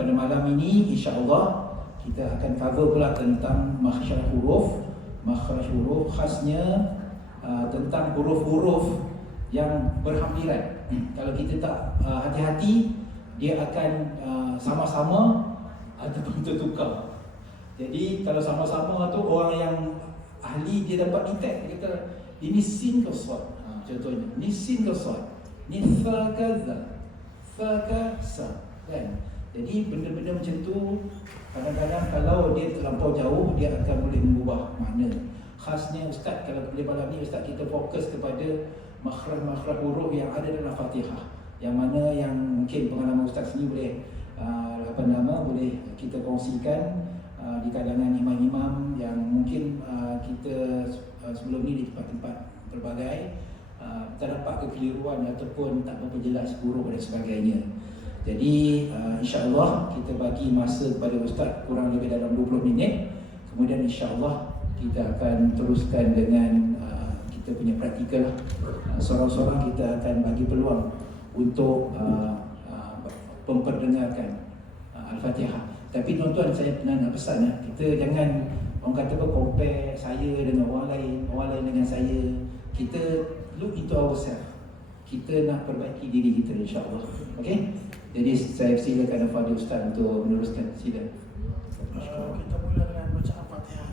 pada malam ini insya-Allah kita akan cover pula tentang makhraj huruf. Makhraj huruf khasnya tentang huruf-huruf yang berhampiran. Kalau kita tak hati-hati, dia akan sama-sama ataupun tertukar. Jadi kalau sama-sama tu orang yang ahli dia dapat detect, dia kata ini sin ke sad. Contohnya ni sin ke sad, ni fa kaza, fa ka sa, kan? Jadi benda-benda macam tu kadang-kadang kalau dia terlampau jauh, dia akan boleh mengubah makna. Khasnya Ustaz, kalau boleh malam ni Ustaz kita fokus kepada makhraj-makhraj huruf yang ada dalam Fatihah, yang mana yang mungkin pengalaman Ustaz sini boleh boleh kita kongsikan di kalangan imam-imam yang mungkin kita sebelum ni di tempat-tempat berbagai terdapat kekeliruan ataupun tak berapa jelas huruf dan sebagainya. Jadi insya-Allah kita bagi masa kepada Ustaz kurang lebih dalam 20 minit. Kemudian insya-Allah kita akan teruskan dengan kita punya praktikal. Seorang-seorang kita akan bagi peluang untuk memperdengarkan Al-Fatihah. Tapi tuan-tuan, saya pernah nak pesan kita jangan orang kata compare saya dengan orang lain dengan saya. Kita look into ourselves. Kita nak perbaiki diri kita insya-Allah. Okey? Jadi saya silakan Fadil Ustaz untuk meneruskan. Sila. Kita mula dengan bacaan Fatihah.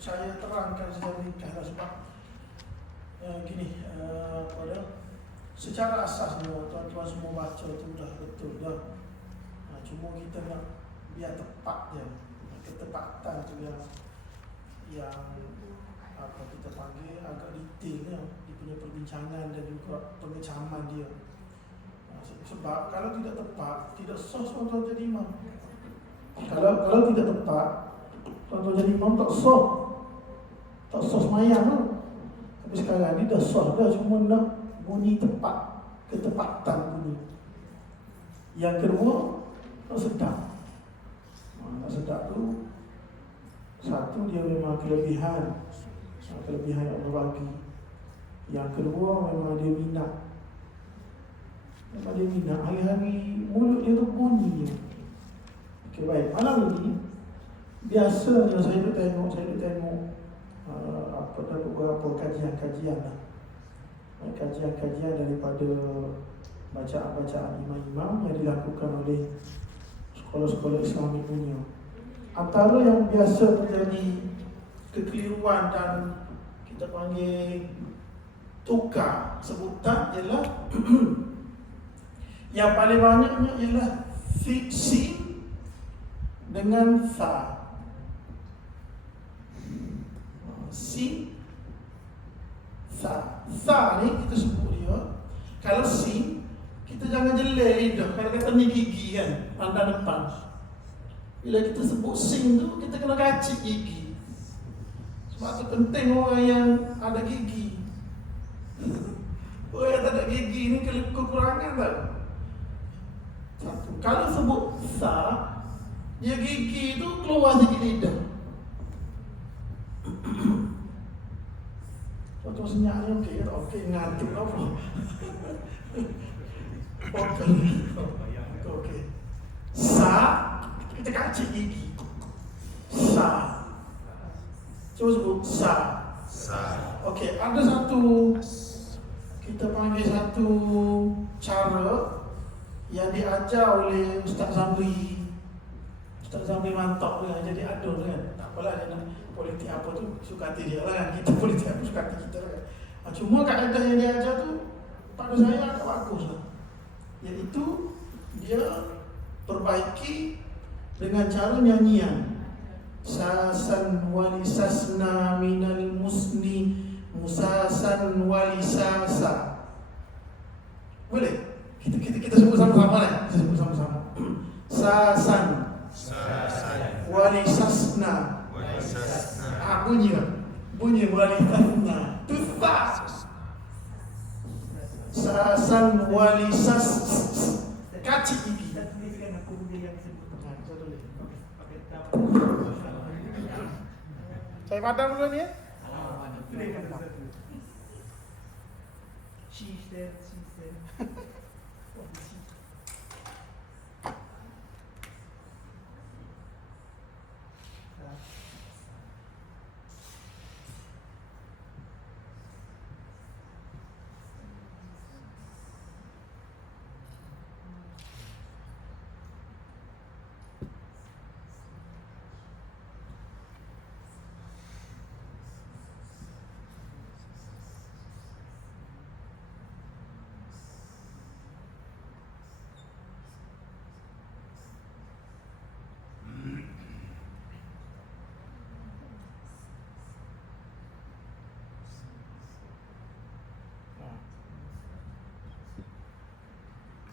Saya terangkan secara ringkas sebab gini, secara asas tuan-tuan semua baca tu dah betul dah. Cuma kita nak biar tepat je, ketepatan tu yang apa kita panggil agak detail dia punya perbincangan dan juga pengecaman dia. Sebab kalau tidak tepat, tidak sah tuan-tuan jadi imam. Kalau tidak tepat, tuan-tuan jadi imam tak sah semayang lah. Tapi sekarang ni dah sah dah, cuma nak bunyi tepat, ketepatan bunyi. Yang kedua, nak sedap. Nak sedap tu, satu dia memang kelebihan yang Allah bagi. Yang kedua memang dia minat. Hari-hari mulut dia tu bunyi. Okey, baik. Malam ini biasanya saya duk tengok beberapa kajian daripada bacaan-bacaan imam-imam yang dilakukan oleh sekolah-sekolah Islamik punya. Antara yang biasa terjadi kekeliruan dan kita panggil tukar sebutan ialah yang paling banyaknya ialah sin dengan sa. Sin, sa ni kita sebut dia. Kalau sin, kita jangan jelek lidah. Kalau kata ni gigi kan, pandang depan. Bila kita sebut sin tu, kita kena kacik gigi. Sebab tu penting orang yang ada gigi. Orang yang tak ada gigi ni kekurangan tau. Satu, kalau sebut sa, dia gigi tu keluar sikit lidah. Contoh senyap ni okey tak? Okey, ngantuk apa? Okey. Sa, kita kacik gigi. Sa. Cuba sebut sa. Okey, ada satu, kita panggil satu cara yang diajar oleh Ustaz Zamri. Ustaz Zamri mantap dia, jadi adul kan. Tak apalah dia nak politik apa tu, suka hati dia lah kan. Kita politik apa suka hati kita lah kan. Cuma kaedah yang dia ajar tu pada saya agak bagus lah. Iaitu dia perbaiki dengan cara nyanyian. Sasan walisasna minal musni musasan walisasa. Boleh? Kita sebut sama-sama lah. Kita sebut sama-sama. Sasan walisasna. Bunyi kan? Bunyi walisasna. Tufa. Sasan walisas. Kaci gigi. Saya padam dulu ni ya. She's there.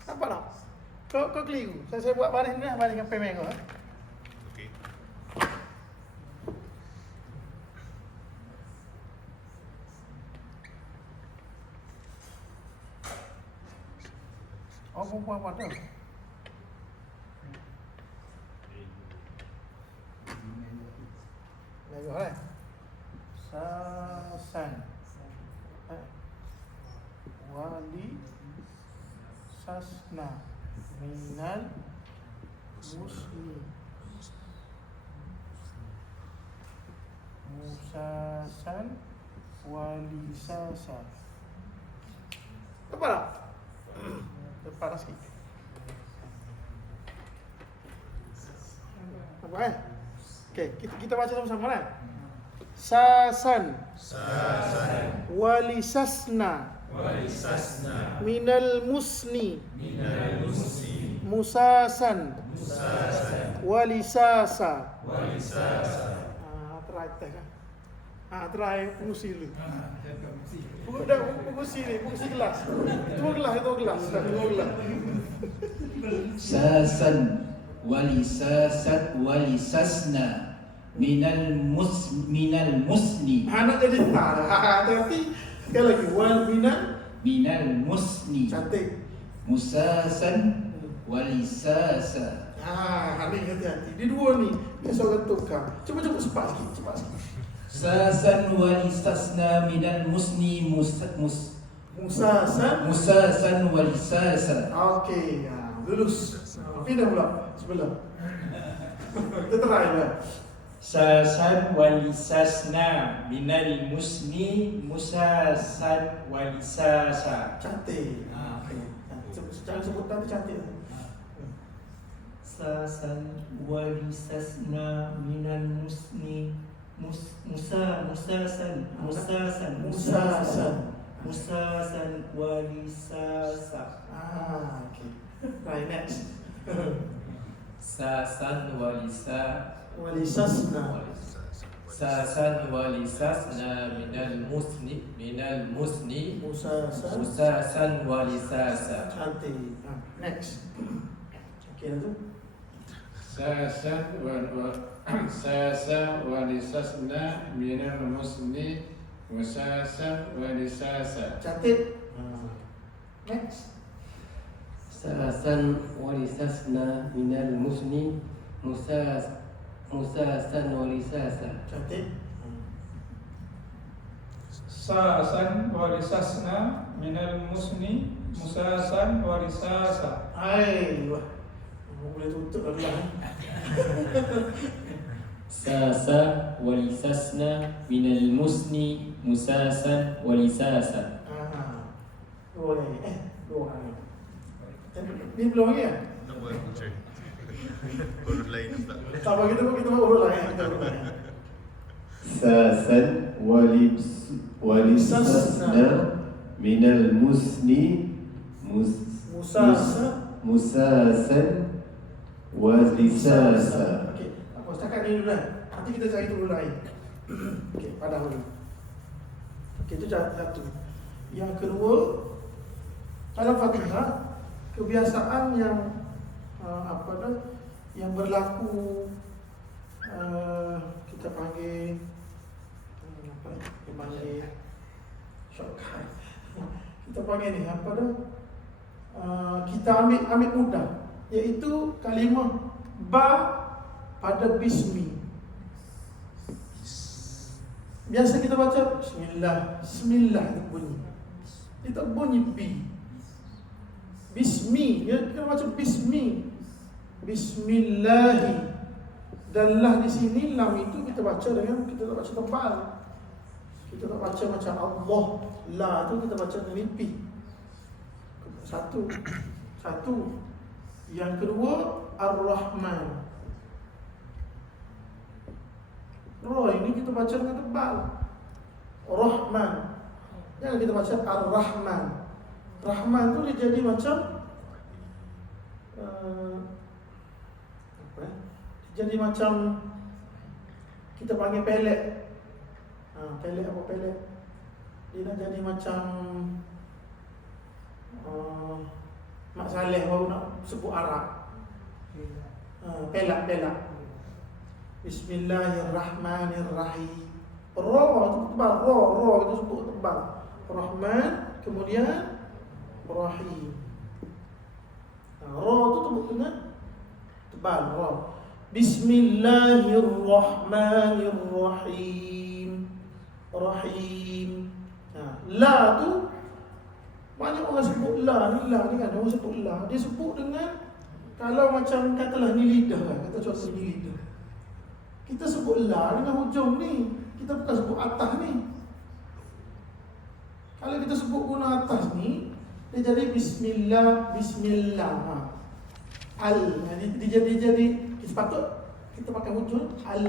Nampak tak? Kau keliru. Saya buat baris ni lah, baris dengan pemeng kau. Okey. Oh, perempuan apa tu? Lagi lah. Sasan. Wali sasna minal musni musasan walisasa. Tepat tak? Tepat tak sikit. Apa kan? Okey, kita baca sama-sama kan? Sasan walisasna minal musni musasan walisasa. Try test kan? Try pengusi dulu. Pengusi ni, pengusi kelas. Itu gelas. Sasan walisasna minal musni. Nak jadi tak. Tapi sekali lagi minal musni. Cantik. Musasan walisasa. Ni hati-hati. Dia dua ni. Dia seorang tukar. Cuba cepat sikit. Sasan walisasna minal musni musasan walisasa. Okey. Lulus. Pindah pula sebelah. Kita try lah. Sasan walisasna minal musni musasan walisasa. Cantik. Cara sebutan tu cantik. Sasan walisasna minal musni musasan walisasa. Okey. Right, next. Sasan Walisasna. minal musni Musasan. musasan walisasa. Cantik. Next. Okey dah tu. Sasa walisasna minal musni musasan walisasa. Cantik. Next. Sasan walisasna minal musni musasan walisasa. Cantik. Sasan walisasna minal musni musasan walisasa. Wah. Boleh tutup lah. Sasa walisasna minal musni musasan walisasa. Boleh. Dua orang. Ni belum lagi kan? Tak boleh kucing. Urut lain tak. Tak apa, kita urut lah ya. Sasan walisasna minal musni Musasa. مساسا ولساسا. Okey, apa setakat ni dulu lah. Nanti kita cari dulu lain. Okey, pada dulu. Okey, itu satu. Yang kedua, dalam Fatihah kebiasaan yang yang berlaku kita panggil kita panggil shortcut. Kita panggil ni kita ambil mudah, iaitu kalimah ba pada bismi. Biasa kita baca bismillah, bismillah itu bunyi. Dia tak bunyi bi. Bismi, dia kita baca bismi. Bismillahi. Dan lah di sini lam itu kita baca dengan, kita tak baca tebal. Kita tak baca macam Allah. La tu kita baca dengan lipi. Satu. Yang kedua, Ar-Rahman. Ra ini kita baca dengan tebal. Rahman. Jangan kita baca Ar-Rahman. Rahman tu dia jadi macam jadi macam kita panggil pelet. Pelet apa pelet? Dia nak jadi macam Mak Saleh baru nak sebut Arab. Pelak. Bismillahirrahmanirrahim. Ra tu tebal, ra kita sebut tebal. Rahman, kemudian Rahim. Ra tu sebut dengan tebal, ra. Bismillahirrahmanirrahim. Rahim. La tu banyak orang sebut la ni kan, orang sebut la. Dia sebut dengan, kalau macam katalah ni lidah kan, kata contoh ni lidah. Kita sebut la dengan hujung ni. Kita bukan sebut atas ni. Kalau kita sebut guna atas ni, dia jadi bismillah. Dia jadi sepatut kita pakai hujung al.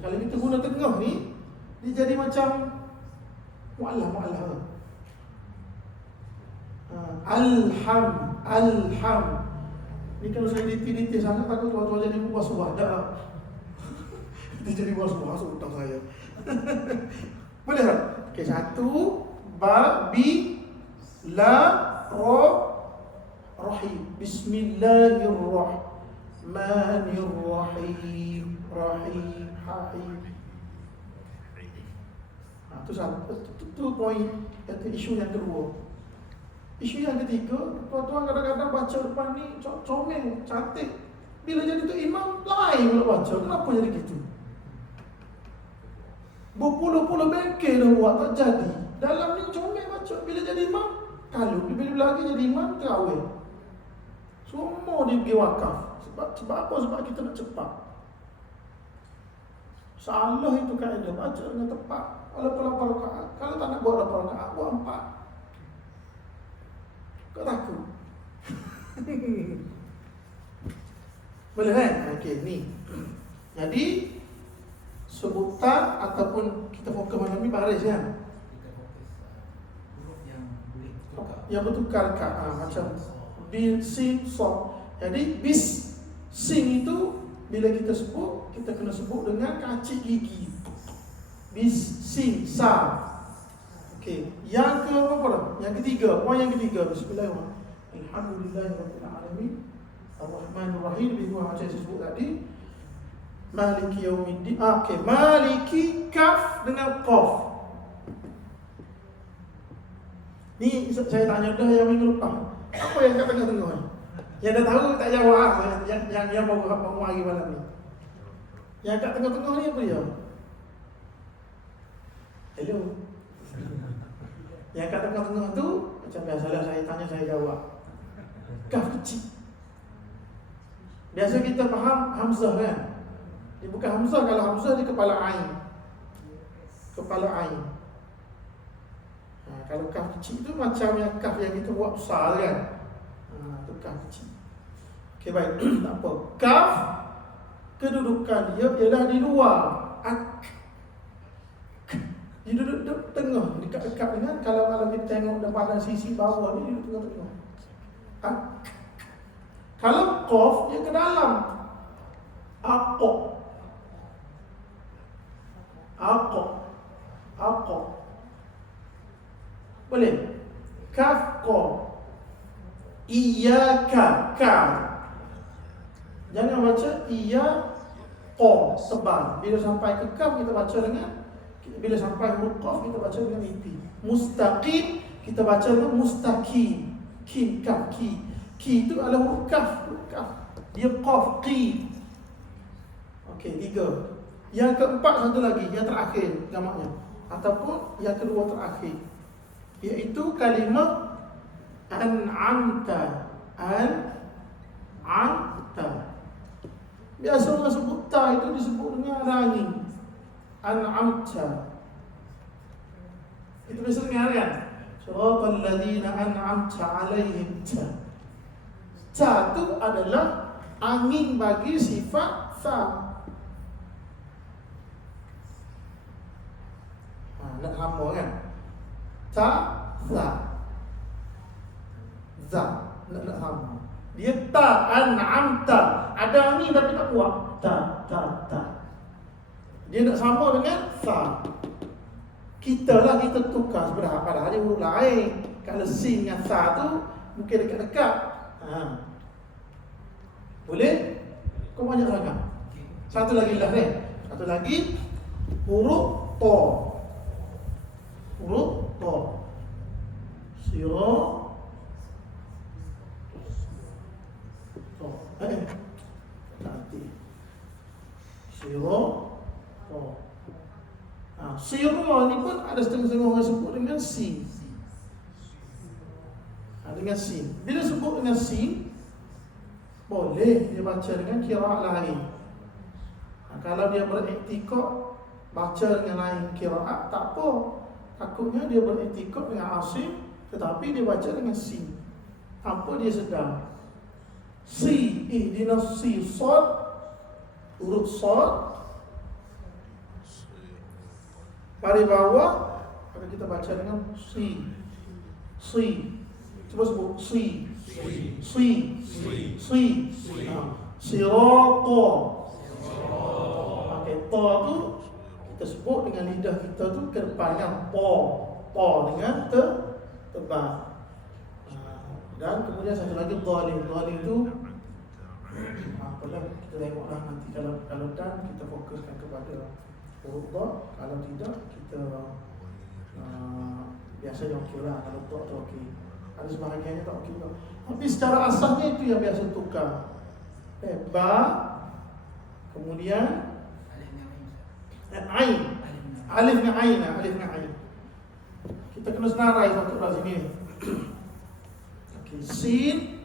Kalau kita guna tengah ni, dia jadi macam mu'allah. Alham. Ni kalau saya detail sangat, takut tuan-tuan jadi buah suah. Tak. Dia jadi buah suah, hutang saya. Boleh tak? Okey, satu, ba, bi, la, ra, rahim. Bismillahirrahmanirrahim. Rahim. Itu satu. Itu poin, isu yang kedua. Isu yang ketiga, tuan-tuan kadang-kadang baca depan ni comel, cantik. Bila jadi tu imam, lain pula baca. Kenapa jadi gitu? Berpuluh-puluh bengkel dah buat, tak jadi. Dalam ni comel baca. Bila jadi imam, kalau bila lagi jadi imam, terawih. Semua dia pergi wakaf. Sebab apa? Sebab kita nak cepat. Salah itu kaedah, baca dengan tepat. Walaupun 8 rakaat. Kalau tak nak buat 8 rakaat, buat 4. Kau takut? Boleh kan? Okey, ni. Jadi sebutan ataupun kita fokus malam ni baris kan? Yang bertukar macam bin, sin, so. Jadi bis, sin itu bila kita sebut, kita kena sebut dengan kacik gigi. Bis, sin, sa. Okey, yang ke apa? Yang ketiga, poin yang ketiga. Bismillahirrahmanirrahim. Alhamdulillahirabbil alamin. Ar-Rahmanir-Rahim, bila macam saya sebut tadi. Maliki yaumiddin. Okey, maliki kaf dengan qaf. Ni saya tanya dah yang minggu lepas. Apa yang kat tengah-tengah ni? Yang dah tahu tak jawab. Yang baru hari malam ni. Yang kat tengah-tengah ni apa dia? Hello. Yang kat tengah-tengah tu, macam biasalah saya tanya, saya jawab. Kaf kecil. Biasa kita faham hamzah kan? Dia bukan hamzah. Kalau hamzah dia kepala ain. Kalau kaf kecil tu macam yang kaf yang kita buat besar kan? Itu kaf kecil. Okey, baik. Tak apa. Kaf, kedudukan dia ialah di luar. Di Dia duduk tengah, dekat-dekat dengan kalau kita tengok dan pandang sisi bawah ni, dia duduk tengah-tengah. Kalau qaf dia ke dalam. Aqaq. Boleh? Kaf qaf. Iyyaka ka. Jangan baca iya qaf sebal. Bila sampai ke kaf kita baca dengan, bila sampai huruf qaf kita baca dengan ipi. Mustaqim kita baca dengan mustaqim. Kim kaf ki. Ki itu adalah huruf kaf, dia qaf qi. Okey, 3. Yang keempat satu lagi, yang terakhir jamaknya ataupun yang kedua terakhir, iaitu kalimah an'amta. Biasa orang sebut ta itu disebut dengan angin. An'amta. Itu biasa dengar kan? Siratal ladzina an'amta 'alaihim. Ta itu adalah angin bagi sifat sa. Nak lama kan? Ta, za. Nak lama. Dia ta, an'amta. Ada angin tapi tak kuat. Ta. Dia nak sama dengan sa. Kita tukar sebenarnya. Padahal dia huruf lain. Kalau sin dengan sa tu mungkin dekat-dekat. Boleh? Kau banyak sangat. Satu lagi lah ni. Satu lagi huruf to. Huruf to. Sira to. Nanti. Sira to. Sira ni pun ada setengah-setengah orang sebut dengan sin. Dengan sin. Bila sebut dengan sin, boleh dia baca dengan qiraat lain. Kalau dia beriktikad baca dengan lain qiraat tak apa. Takutnya dia beriktikad dengan Asim tetapi dia baca dengan sin. Apa dia sedar? Si, ihdinas si, sad, huruf sad. Pada bawah maka kita baca dengan si. Cuba sebut si. Sirata. Okey, ta tu kita sebut dengan lidah kita tu ke depan kan, pa dengan tebal. Dan kemudian satu lagi dhalim tu apalah kita tengoklah nanti kalau dan kita fokuskan kepada huruf dha, kalau tidak kita biasanya okeylah, kalau tak tu okey. Ada sebahagiannya tak okey juga. Tapi secara asalnya itu yang biasa tukar. Ba, kemudian ain. Alif dengan ain. Kita kena senarai satu kat sini. Okey, sin.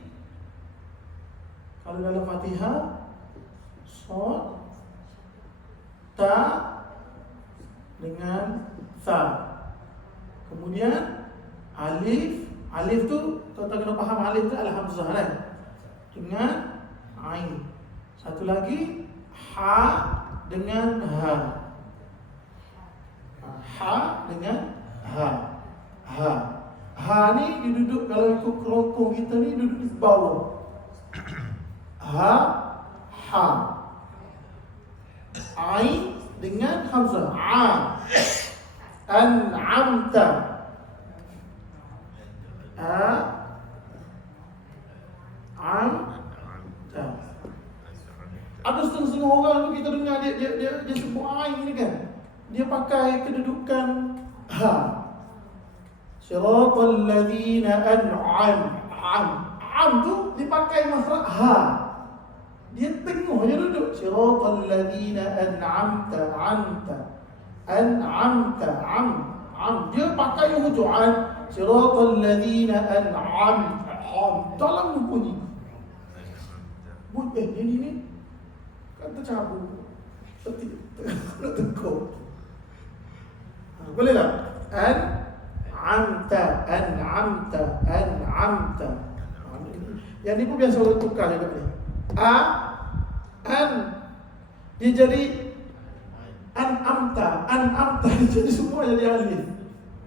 Kalau dalam Fatihah, sad, ta dengan sa. Kemudian alif tu tuan-tuan kena faham, alif tu adalah hamzah kan? Dengan ain. Satu lagi ha dengan ha. Ha dengan ha. Ha ni dia duduk, kalau ikut kerongkong kita ni duduk di bawah. Ha. Ain dengan hamzah. An'amta. Ada setengah-setengah orang tu kita dengar dia sebut ain ni kan, dia pakai kedudukan ha. Siratal ladzina an'am tu dipakai makhraj ha. Dia tengah je duduk. Siratal ladzina an'amta dia pakai hujuan. Siratal ladzina an'am dalam bunyi. Bunyi ni kan tercabut. Nak tekuk. Boleh tak? An'amta. Yang ni pun biasa orang tukar juga ni. An dia jadi An'amta dia jadi semua jadi alif.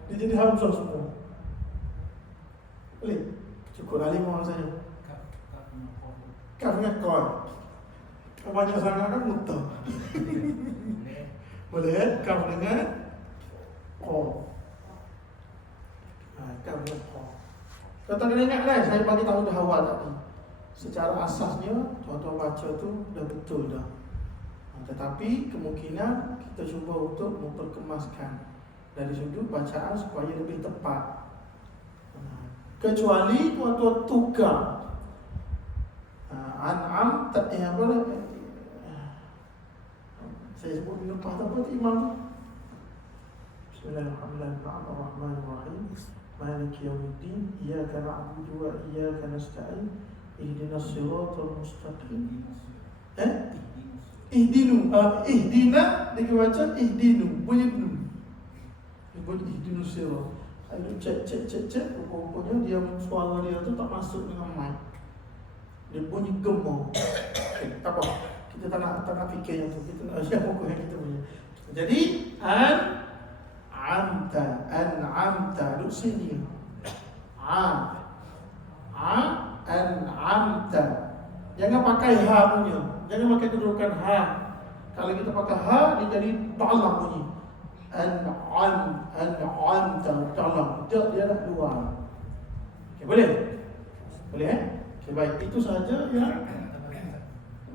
Dia jadi hamzah semua. Boleh? Cukup alif mohon saya. Kaf dengan qaf. Banyak sangat kan mudah. Boleh? Kaf dengan qaf. Kaf dengan qaf. Kata kena ingat dah, saya bagi tahu dah awal tadi. Secara asasnya tuan-tuan baca tu dah betul dah. Tetapi kemungkinan kita cuba untuk memperkemaskan dari sudut bacaan supaya lebih tepat. Kecuali tuan-tuan tukar an'am tak apa dah. Saya sebut lupa apa tu imam tu. Bismillahirrahmanirrahim. Maliki yaumiddin. Iyyaka na'budu wa iyyaka nasta'in. Ihdinas siratal mustaqim. Ihdina dia baca ihdinu, bunyi nun. Dia bunyi ihdinu sirat. Saya cek rupanya dia suara dia tu tak masuk dengan mic. Dia bunyi gemar. Tak apa. Kita tak nak fikir yang tu. Kita nak siap pokok yang kita punya. Jadi an'amta duduk sini. An'amta. Jangan pakai ha punya. Jangan pakai kedudukan ha. Kalau kita pakai ha, dia jadi ta'lam bunyi. An'amta ta'lam. Dia dah keluar. Okay, boleh? Boleh Okay, baik. Itu sahaja ya.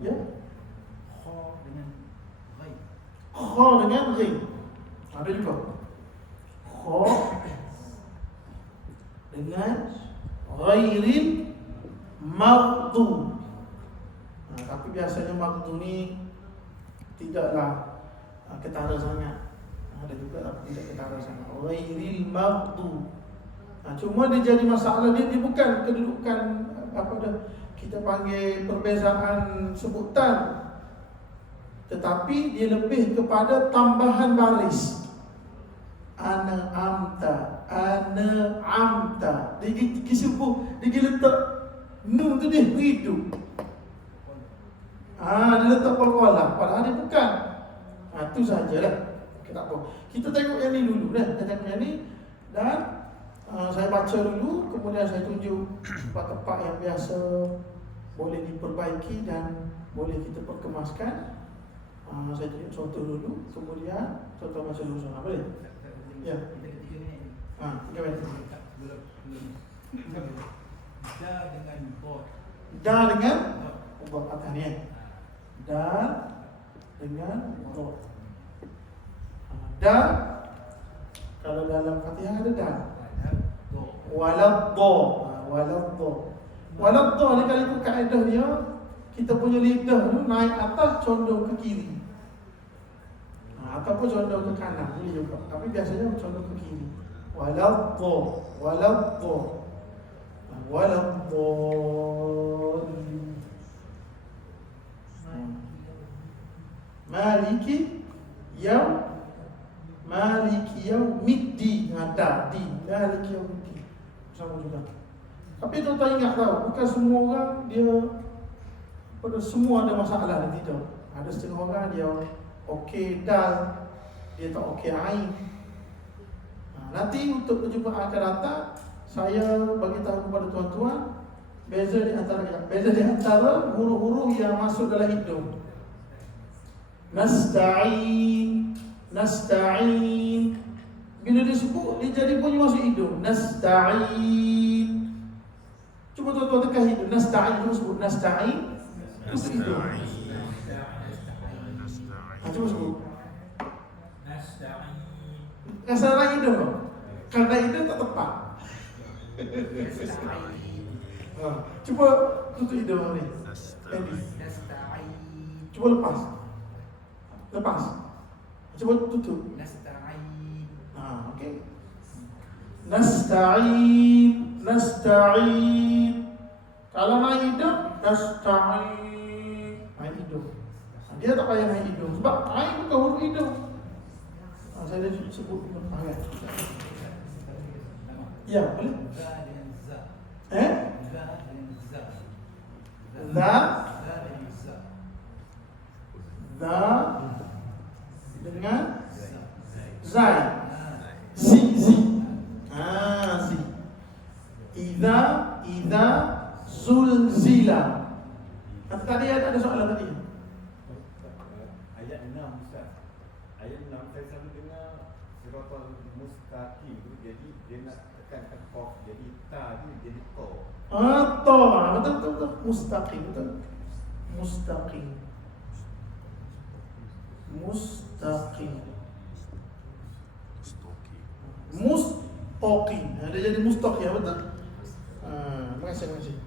Ya. Kha dengan ghain. Ada juga. Kha dengan ghairil maghdub. Tapi biasanya maghdub ni tidaklah ketara sangat. Ada juga tapi tidak ketara sangat. Ghairil maghdub. Cuma dia jadi masalah dia bukan kedudukan apa dah kita panggil perbezaan sebutan, tetapi dia lebih kepada tambahan baris. An'amta. Dia disebut, dia letak nun tu dia hidup. Dia letak qalqalah, padahal dia bukan. Itu sajalah. Okay, tak apa. Kita tengok yang ni dulu dah. Kita tengok yang ni dan saya baca dulu, kemudian saya tunjuk tempat-tempat yang biasa boleh diperbaiki dan boleh kita perkemaskan. Saya tunjuk contoh dulu, kemudian contoh baca dulu sana. Boleh? Ya. 3 minit. Da dengan buat atas ni. Da dengan buat. Da kalau dalam Fatihah ada da. Waladdo. Waladdo ni kalau ikut kaedah dia, kita punya lidah tu naik atas condong ke kiri. Ataupun condong ke kanan boleh juga. Tapi biasanya condong ke kiri. Waladdo. Maliki yaumiddin. Ada din. Maliki yaumiddin. Sama juga. Tapi tuan-tuan ingat tahu, bukan semua orang dia pada semua ada masalah dia tidak. Ada setengah orang dia okey dal, dia tak okey ain. Nanti untuk perjumpaan akan datang, saya bagi tahu kepada tuan-tuan beza di antara huruf-huruf yang masuk dalam hidung. Nasta'in. Bila disebut dia jadi bunyi masuk hidung. Nasta'in. Cuba tuan-tuan tekan hidung. Nasta'in, cuba sebut nasta'in. Masuk hidung. Cuba sebut nasta'in. Salah hidung. Karena hidung tak tepat. Cuba tutup hidung ni. Cuba lepas. Cuba tutup. Okey. Nasta'in. Kalau naik hidung, nasta'in. Naik hidung. Dia tak payah naik hidung sebab naik bukan huruf hidung. Saya dah sebut ayat. Ya, boleh? Za dengan Zai. Zi. Zi. Idza zulzila. Tadi ada soalan tadi. Ayat 6 Ustaz. Ayat 6 saya selalu dengar siratal mustaqim tu, jadi dia nak tekankan qaf, jadi ta ni jadi to. Betul. Mustaqim, betul. Mustaqim. Mustaqim. Dia jadi mustaqim, betul. Terima kasih.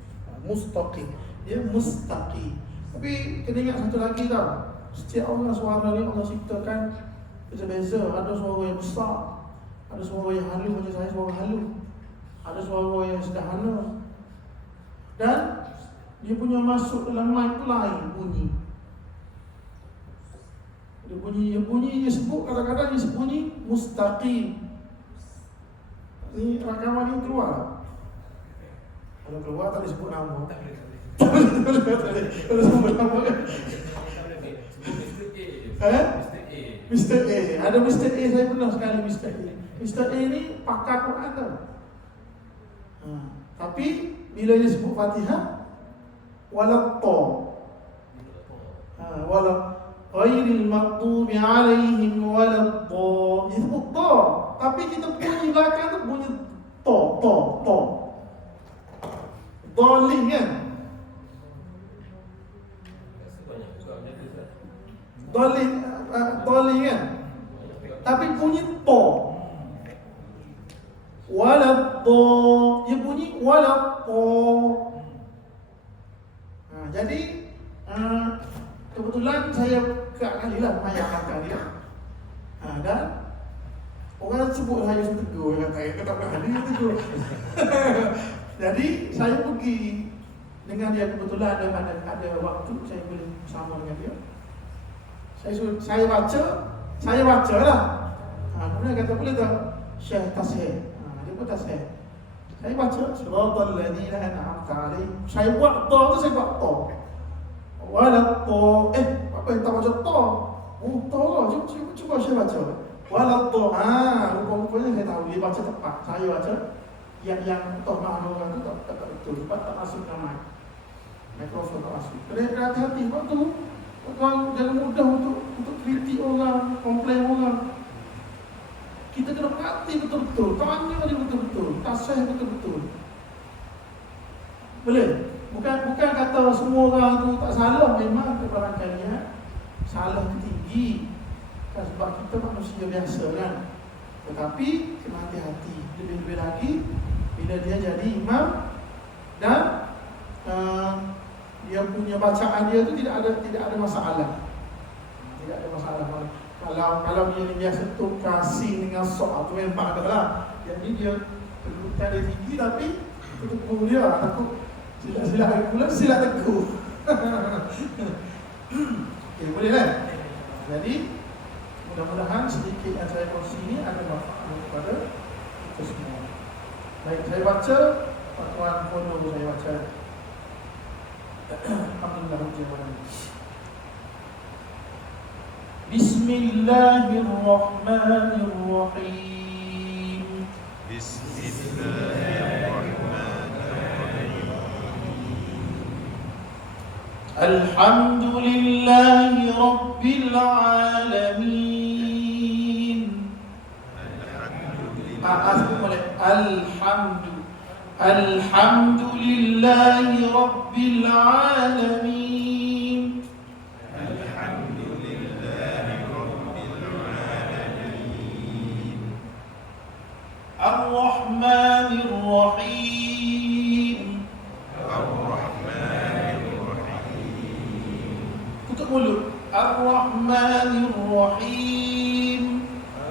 Mustaqim. Dia mustaqim. Tapi kena ingat satu lagi tau. Setiap orang suara ni Allah ciptakan beza-beza. Ada suara yang besar, ada suara yang halus macam saya suara halus, ada suara yang sederhana. Dan dia punya masuk dalam mic lain bunyi. Dia bunyi dia sebut, kadang-kadang dia sebut bunyi mustaqim. Ni rakaman ni keluar. Kalau keluar tak boleh sebut nama. Tak boleh sebut nama kan? Mr. A. Ada Mr. A, saya pernah sekali Mr. A. Mr. A ni pakar Quran tau. Tapi bila dia sebut Fatihah, walatto. Ghairil maghdubi alaihim walatto. Dia sebut to. Tapi kita bunyi belakang tu bunyi to. Dhalin kan? Dhalin kan? Tapi bunyi to. Walatto. Dia bunyi walatto. Jadi kebetulan saya kali lah mayat kali lah. Dan orang sebut saya tegur, kata tak berani tegur. Jadi saya pergi dengan dia, kebetulan ada waktu saya boleh bersama dengan dia. Saya baca lah. Kemudian kata boleh tak Syekh Tasheeh. Dia pun Tasheeh. Saya baca siratal ladzina an'amta alaihim. Saya buat to tu, saya buat to. Walatto. Apa yang tak baca to? Oh, to lah. Cuba saya baca. Walatto. Rupanya saya tahu dia baca tepat. Saya baca yang toh orang tu tak betul. Sebab tak masuk nama mikrofon, tak masuk. Kena hati-hati waktu orang jangan mudah untuk kritik orang, komplain orang. Kita kena perhati betul-betul, tanya dia betul-betul, tasih betul-betul. Boleh? Bukan kata semua orang tu tak salah, memang barangkali salah tu tinggi. Sebab kita manusia biasa kan. Tetapi kena hati-hati. Lebih-lebih lagi bila dia jadi imam dan dia punya bacaan dia tu tidak ada masalah. Tidak ada masalah. Kalau dia ni biasa tu kasih dengan sok tu memang ada lah. Jadi dia kedudukan dia tinggi tapi tegur dia takut sila tegur. Okay, boleh kan? Jadi mudah-mudahan sedikit yang saya kongsi ini akan manfaat kepada kita semua. Baik, saya baca Tuan follow saya baca. Alhamdulillah. Bismillahirrahmanirrahim. Bismillahirrahmanirrahim. Alhamdulillahi Rabbil Alamin. Alhamdulillahi Rabbil Alamin. Ar-Rahmanir Rahim. Tutup mulut. Ar-Rahmanir Rahim.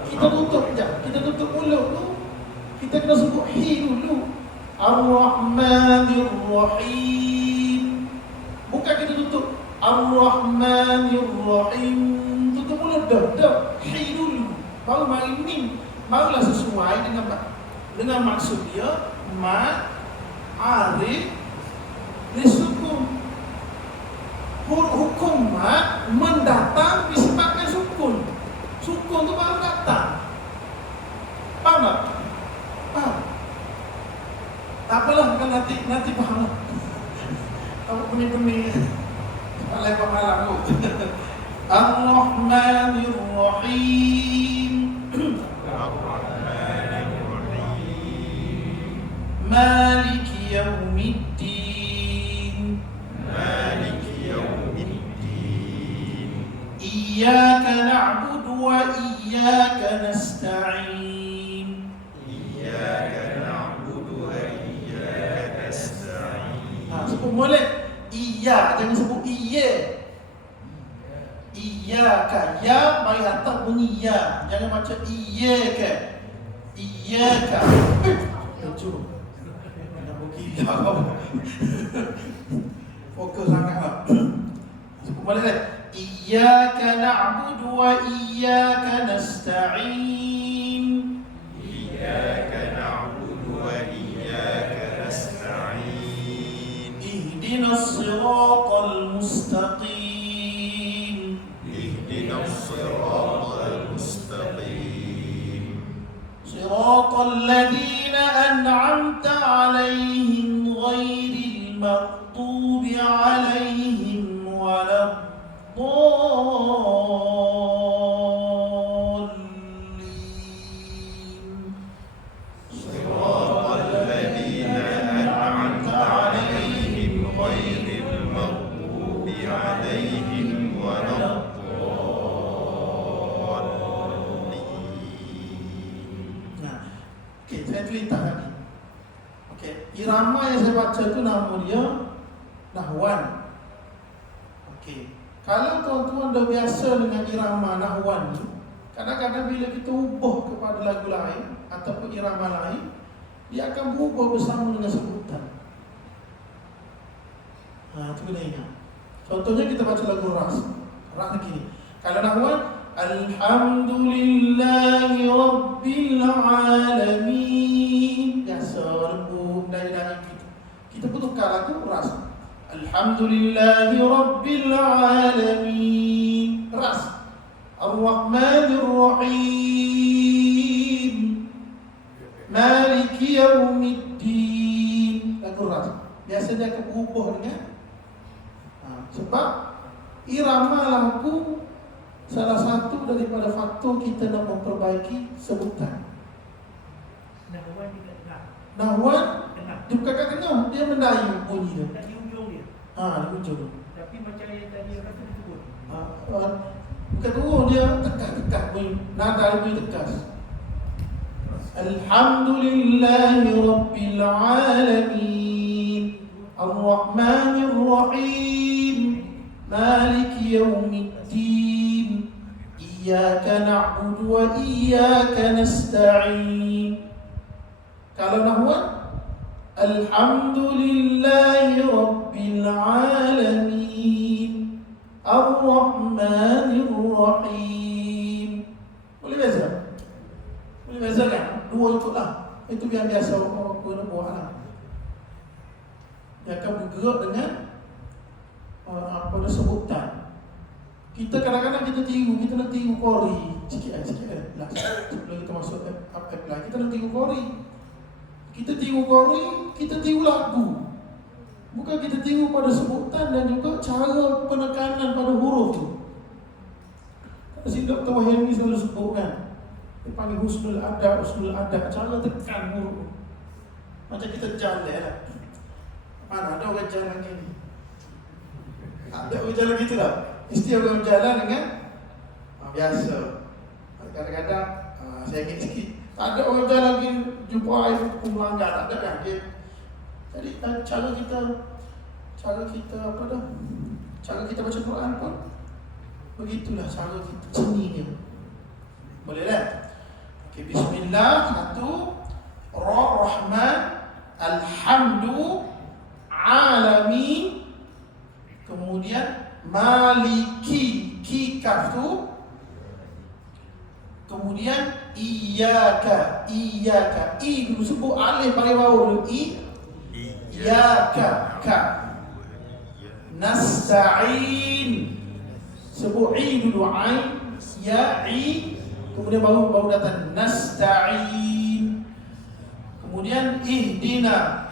Kita tutup je. Kita tutup mulut tu. Kita kena sebut hi dulu. Ar-Rahmanir Rahim. Bukan kita tutup Ar-Rahmanir Rahim. Tutup mulut dah. Hi dulu. Baru mari mim. Barulah sesuai dengan maksud dia. Mat, arif, disukun. Hukum mat mendatang disebabkan sukun. Sukun tu baru datang. Apa benih-benih lepas malam tu. Ar-Rahmanir Rahim. مالك يوم الدين إياك نعبد وإياك نستعين sebut molek iya, jangan sebut iya. Iyaka, ya mari atas bunyi ya, jangan macam iya ke. Iyaka. Lucu. Nak bergila kau. Fokus sangat lah. Sebut molek. Iyaka na'budu wa iyaka nasta'in. اهدنا الصراط المستقيم صراط الذين أنعمت عليهم غير المغضوب عليهم ولا الضالين صراط الذين أنعمت عليهم غير المغضوب عليهم ولا Okey, saya cerita lagi. Okey, irama yang saya baca itu nama dia nahwan. Okey. Kalau tuan-tuan dah biasa dengan irama nahwan ni, kadang-kadang bila kita ubah kepada lagu lain ataupun irama lain, dia akan berubah bersama dengan sebutan. Itu kena ingat. Contohnya kita baca lagu ras. Ras begini. Kalau nahwan, Alhamdulillahi Rabbil Alamin. Biasa lembut dari kita. Kita pun tukar lagu ras. Alhamdulillahi Rabbil Alamin. Ras. Ar-Rahmanir Rahim. Maliki Yawmiddin. Lagu ras. Biasa dia akan berubah dengan sebab irama lagu salah satu daripada faktor kita nak memperbaiki sebutan. Nahwan di tengah. Nahwan Tengah. dia bukan kat tengah, dia mendayu bunyi dia. Tak di ujung dia. Di ujung. Tapi macam yang tadi orang tu disebut. Bukan turun, dia tekas bunyi. Nada bunyi tekas. Alhamdulillahi Rabbil Alamin. Ar-Rahmanir Rahim. Maliki Yawmiddin. Iyyaka na'budu wa iyyaka nasta'in. Kalau nahwan, Alhamdulillahi Rabbil Alamin. Ar-Rahmanir Rahim. Boleh beza? Boleh beza kan? Dua ikut lah. Itu yang biasa orang buat lah. Dia akan bergerak dengan pada sebutan. Kita kadang-kadang kita nak tiru kori sikit lah. Sebelum kita masuk apply, kita nak tiru kori. Kita tiru kori, kita tiru lagu. Bukan kita tiru pada sebutan dan juga cara penekanan pada huruf tu. Si Dr. Wahyami selalu sebut kan, dia panggil husnul adab, cara tekan huruf. Macam kita jalan lah. Mana ada orang jalan gini? Ada orang jalan gitu tak? Mesti orang jalan dengan biasa. Kadang-kadang saya ingat sikit, tak ada orang jalan lagi jumpa air pun melanggar, tak ada kan? Jadi cara kita apa dah? Cara kita baca Quran pun begitulah cara kita seninya. Boleh tak? Okey, bismillah, satu, Rahman, Alhamdu, Alamin, kemudian Maliki, kikaf tu, kemudian Iyaka, I dulu sebut alif paling bawah dulu, Iyaka, ka, Nasta'in, sebut I dulu, Ain, Ya, I, kemudian baru datang Nasta'in, kemudian Ihdina,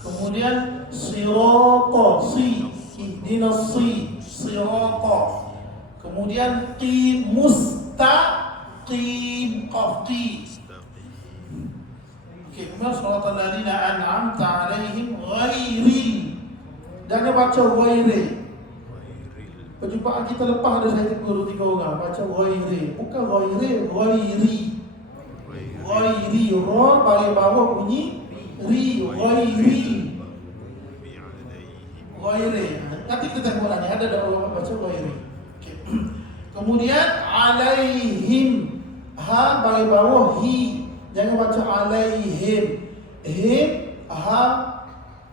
kemudian sirata, si, ihdinas si, sirata. Kemudian qim, mustaqim, qaf, qi. Okey, kemudian siratal ladzina an'amta 'alaihim ghairil. Jangan baca ghairi. Perjumpaan kita lepas ada saya guru 3 orang baca ghairi, bukan ghairi, ghairi. Ghairi, ra balik bawah bunyi ri, ghairi. Ghairi. Nanti kita tengok ni ada orang baca ghairi. Okey. Kemudian alaihim, ha balik bawah hi. Jangan baca alaihim. Him, ha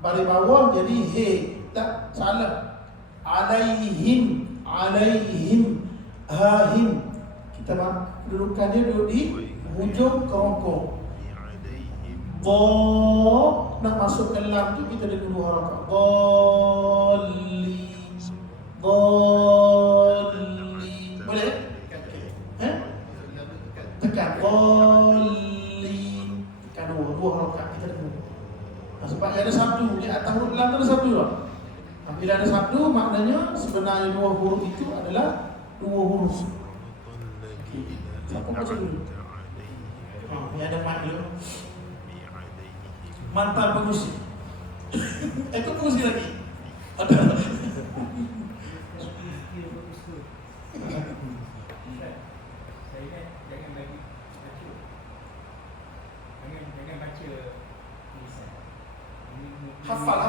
balik bawah jadi he. Tak, salah. Alaihim, alaihim, hahim. Kita dudukan dia duduk di hujung kerongkong. Dha, nak masuk ke lam tu kita ada 2 harakat. Dhalli, dhalli. Boleh? Tekan dhalli. Tekan 2 harakat kita ada 2. Sebab dia ada sabdu, di atas huruf lam tu ada sabdu tak? Bila ada sabdu, maknanya sebenarnya 2 huruf itu adalah 2 huruf. Siapa baca dulu? Yang ada mat dulu. Mantan pengusi. Kau pengusi lagi? Ada. Hafal.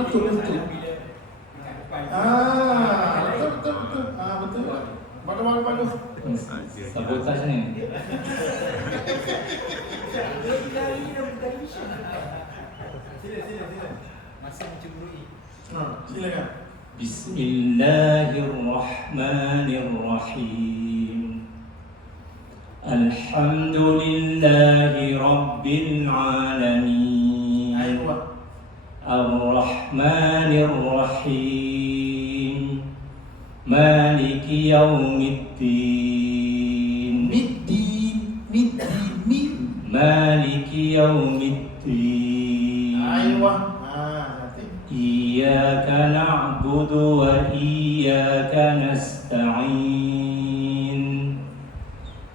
Betul. Betul. Bagus. Sabotaj ni. Sila. Masa mencemburui. Silakan. Bismillahirrahmanirrahim. Alhamdulillahi Rabbil Alamin. Ar-Rahmanir-Rahim. Maliki Yawmiddin. Maliki Yawmiddin. Iyyaka na'budu wa iyyaka nasta'in.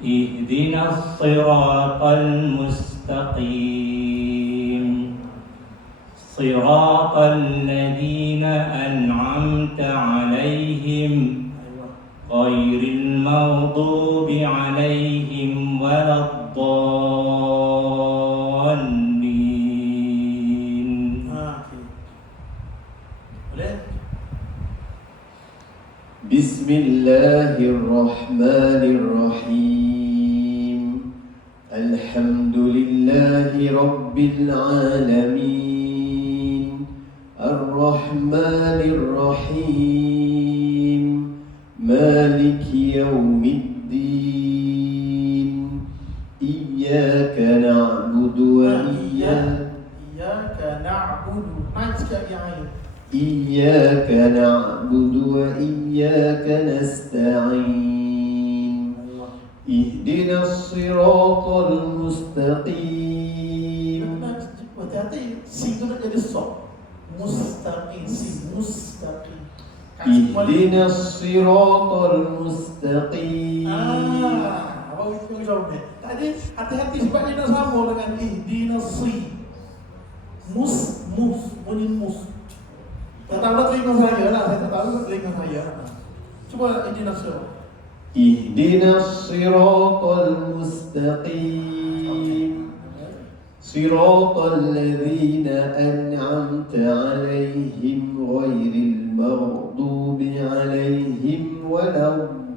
Ihdinas siratal mustaqim. Siratal ladzina an'amta 'alaihim ghairil maghdubi 'alaihim waladdallin. Bismillahirrahmanirrahim. Alhamdulillahi Rabbil Alamin. Ar-Rahmanir-Rahim. Maliki Yawmiddin. Iyyaka na'budu wa Iyyaka na'budu. Naik sekali yang lain. Iyyaka na'budu wa iyyaka nasta'in. Ihdinas siratal mustaqim. Hati-hati, si tu nak jadi sok. Mustaqim, si mustaqim. Ihdinas siratal mustaqim. Apa itu jawab dia? Tadi hati-hati sebab dia dah sama dengan ihdinas si. Bunyi mus. Tak tahu telinga saya lah, saya tak tahu telinga saya. Cuba ihdinas siratal. Ihdinas siratal mustaqim. Siratal ladzina an'amta 'alaihim ghairil maghdubi 'alaihim waladdallin.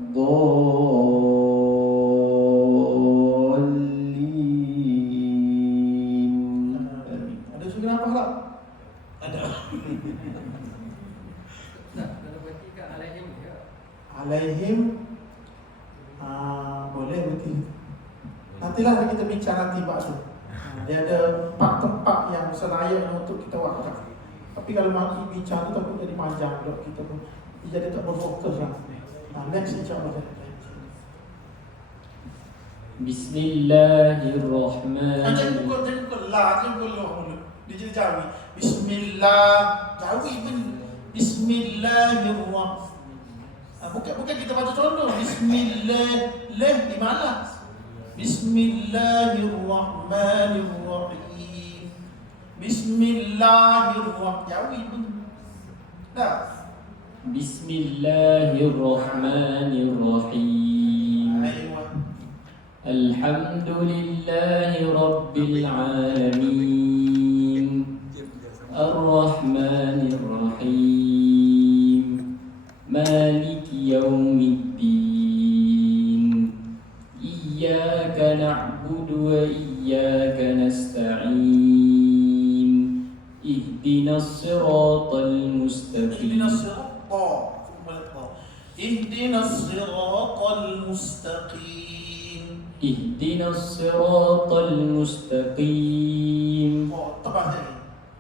Ada suri apa tak? Ada. Alaihim boleh berarti. Nantilah kita bincang nanti Pak tu. Dia ada 4 tempat yang selayaknya untuk kita wakaf. Tapi kalau mati bincang tu takut jadi panjang dok kita pun. Dia jadi tak berfokus lah. Next insya-Allah. Bismillahirrahmanirrahim. Jangan pukul lah, jangan pukul. Dia jadi Jawi. Bismillah. Jawi pun Bismillahirrahmanirrahim. Bukan kita baca contoh. Bismillah. Leh di mana? Bismillahirrahmanirrahim. Bismillahirrahmanirrahim. Jawi pun. Dah. Bismillahirrahmanirrahim. Aywa. Alhamdulillahi Rabbil Alamin. Ar-Rahmanir-Rahim. Maliki Yawmiddin. Iyyaka na'budu wa iyyaka nasta'in. Ihdinas siratal mustaqim. اهدنا الصراط المستقيم. اهدنا الصراط المستقيم. طبعا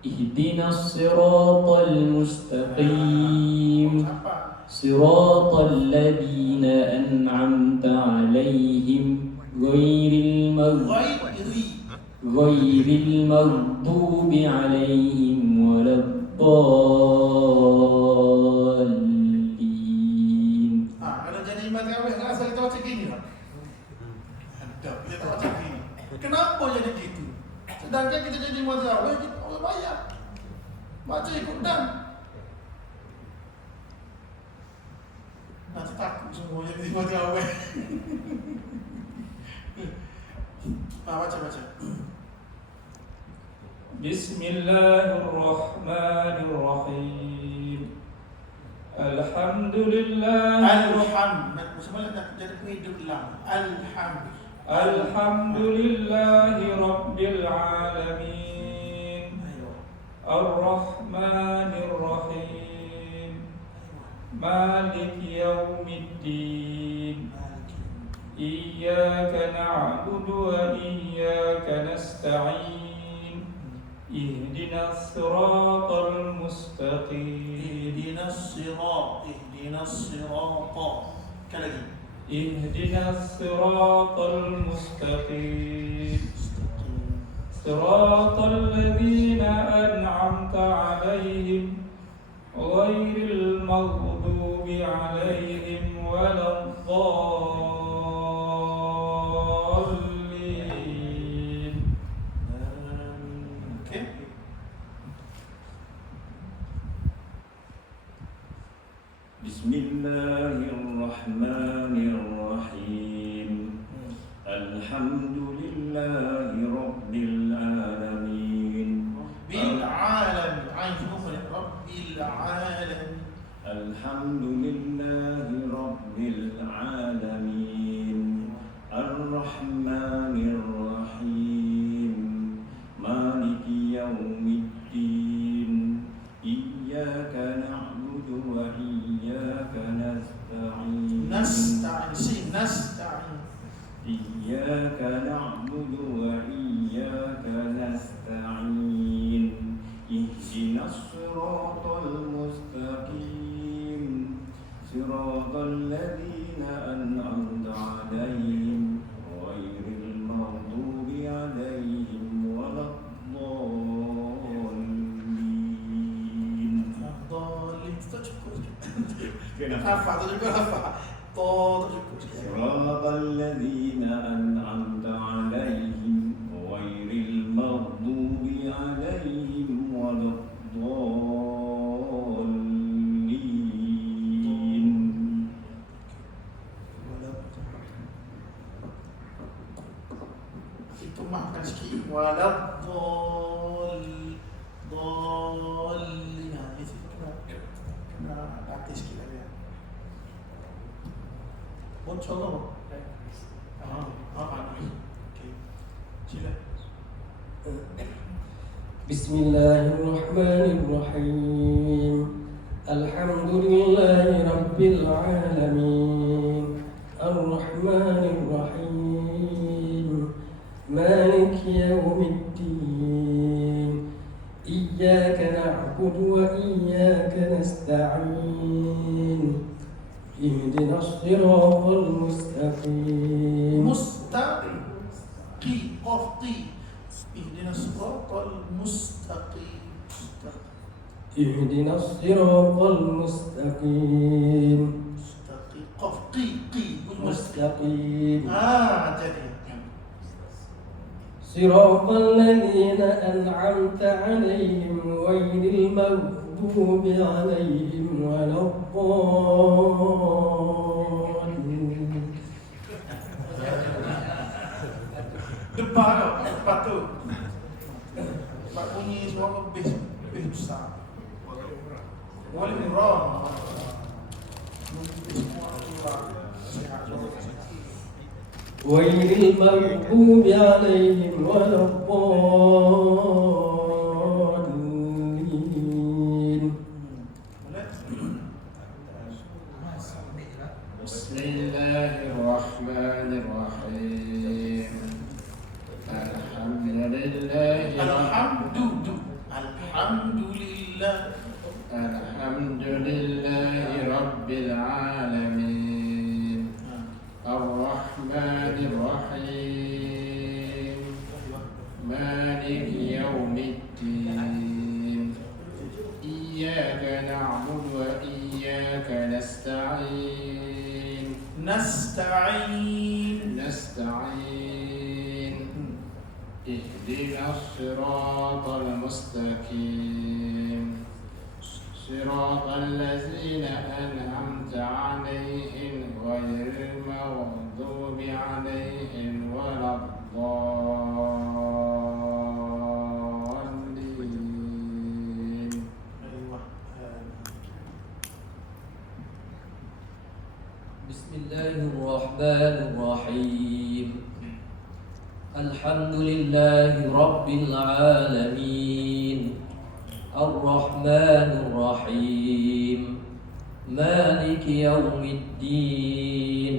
اهدنا الصراط المستقيم. صراط الذين أنعمت عليهم غير المغضوب عليهم ولا الضالين. Kalau jadi imam tarawih rasa kita baca gini lah. Ada, kita baca gini. Kenapa jadi gitu? Sedangkan kita jadi imam tarawih kita Allah bayar. Baca ikut dan. Nanti takut semua jadi imam tarawih. Baca. Bismillahirrahmanirrahim. Alhamdulillah. Semua nak jadi hidup lam. Alhamdulillahi Rabbil Alamin. Ar-Rahmanir-Rahim. Maliki Yawmiddin. Iyyaka na'budu wa iyyaka nasta'in. Ihdinas siratal mustaqim. Ihdinas sirata. Lagi. Ihdinas siratal mustaqim. Siratal ladzina an'amta 'alaihim ghairil maghdubi 'alaihim waladdallin. Okay. Bismillahirrahmanirrahim. Alhamdulillahi Rabbil Alamin. Bil alam. Rabbil alam. Alhamdulillahi Rabbil Alamin. Ar-Rahmanir-Rahim. Maliki Yawmiddin. Iyyaka na'budu wa iyyaka nasta'in. Nasta'in. Iyyaka na'budu wa iyyaka nasta'in. Ihdinas siratal mustaqim. Siratal ladzina an'amta 'alaihim ghairil maghdubi 'alaihim waladdallin. Rafa tu juga Rafa. To tu juga. Siratal ladzina an'amta 'alaihim ghairil maghdubi 'alaihim waladdallin. Itu makan sikit. Waladdallin. Itu kena hati sikit lagi. Bocor apa? Okey. Sila. Bismillahirrahmanirrahim. Alhamdulillahi Rabbil Alamin. Ar-Rahmanir-Rahim. Maliki Yawmiddin. Iyyaka na'budu wa iyyaka nasta'in. Ihdinas siratal mustaqim. Mustaqim. Qafti. Ihdinas siratal mustaqim. اهدنا الصراط المستقيم Mustaqim. Qaf qi مستقيم jadi. صراط الذين أنعمت عليهم غير المغضوب عليهم ولا الضالين. Depan tu. Sebab bunyi suara bass besar. Wali murah. غير المغضوب عليهم ولا الضالين. بسم الله الرحمن الرحيم الحمد لله الحمد لله رب العالمين الرحمن الرحيم مالك يوم الدين إياك نعبد وإياك نستعين اهدنا الصراط المستقيم صراط الذين أنعمت عليهم غير المغضوب عليهم ولا الضالين. بسم الله الرحمن الرحيم الحمد لله رب العالمين الرحمن الرحيم مالك يوم الدين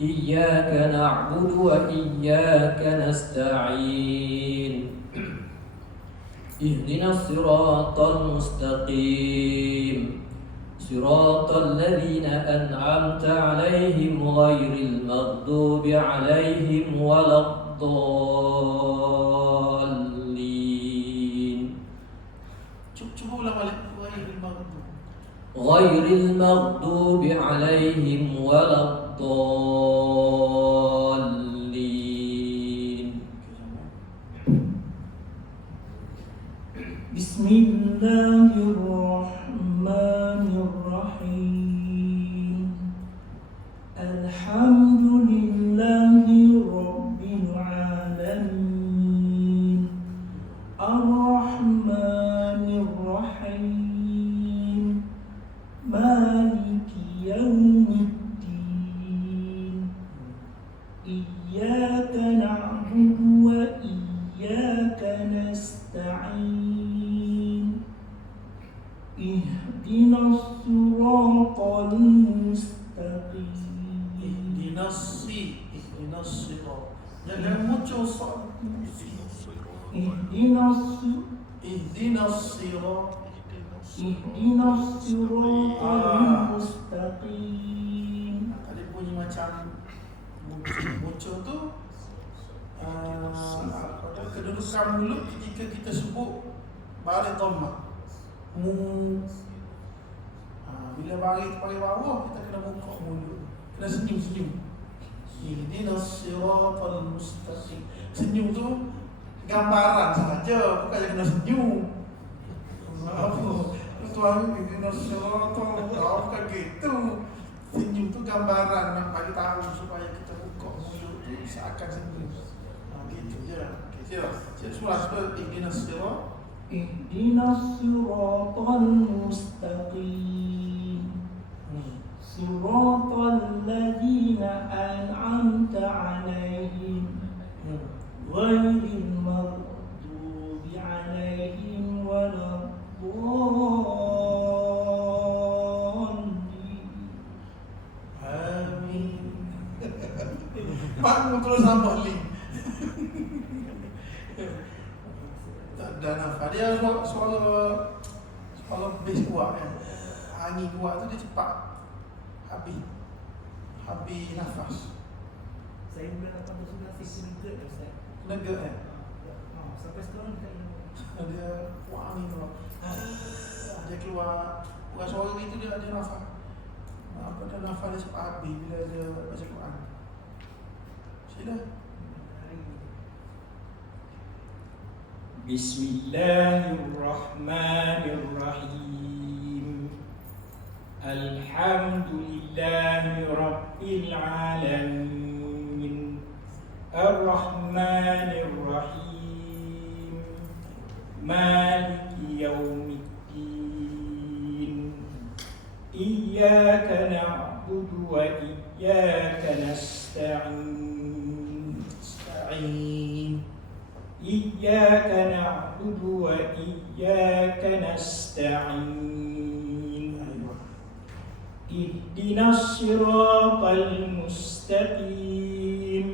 إياك نعبد وإياك نستعين اهدنا الصراط المستقيم صراط الذين أنعمت عليهم غير المغضوب عليهم ولا الضالين. Cuba ulang balik. غير المغضوب عليهم ولا الضالين. بسم الله الرحمن الرحيم الحمد لله رب العالمين الرحمن الرحيم مالك يوم الدين إياك نعبد وإياك نستعين اهدنا الصراط المستقيم. Ihdinas sirat. Jangan muncul soal. اهدنا Ihdinas sirat. الصراط المستقيم. Tadi bunyi macam muncul tu kedudukan mulut ketika kita sebut balik dhammah. Bila balik bawah kita kena buka mulut. Kena senyum-senyum. Ihdinas siratal mustaqim. Senyum tu gambaran saja, bukan kena senyum. Tuan ihdinas siratal, bukan gitu. Senyum tu gambaran nak bagi tahu supaya kita buka mulut tu seakan senyum. Gitu je. Okey, surah ihdinas siratal. اهدنا الصراط المستقيم صراط الذين أنعمت عليهم غير المغضوب عليهم ولا الضالين. Amin. Pak terus tambah link. Dan apa dia suara bass kuat kan. Angin kuat tu dia cepat habis nafas. Saya bulan 8 sudah 6 minit Ustaz. Lega kan. Sampai sekarang kita Dia wangi tu. Dia keluar bukan suara itu dia ada nafas. Apa dia nafas dia cepat habis bila dia baca Quran. Sila. Bismillahirrahmanirrahim. Alhamdulillahi Rabbil Alamin. Ar-Rahmanir-Rahim. Maliki Yawmiddin. Iyyaka na'budu wa iyyaka nasta'in. إياك نعبد وإياك نستعين اهدنا الصراط المستقيم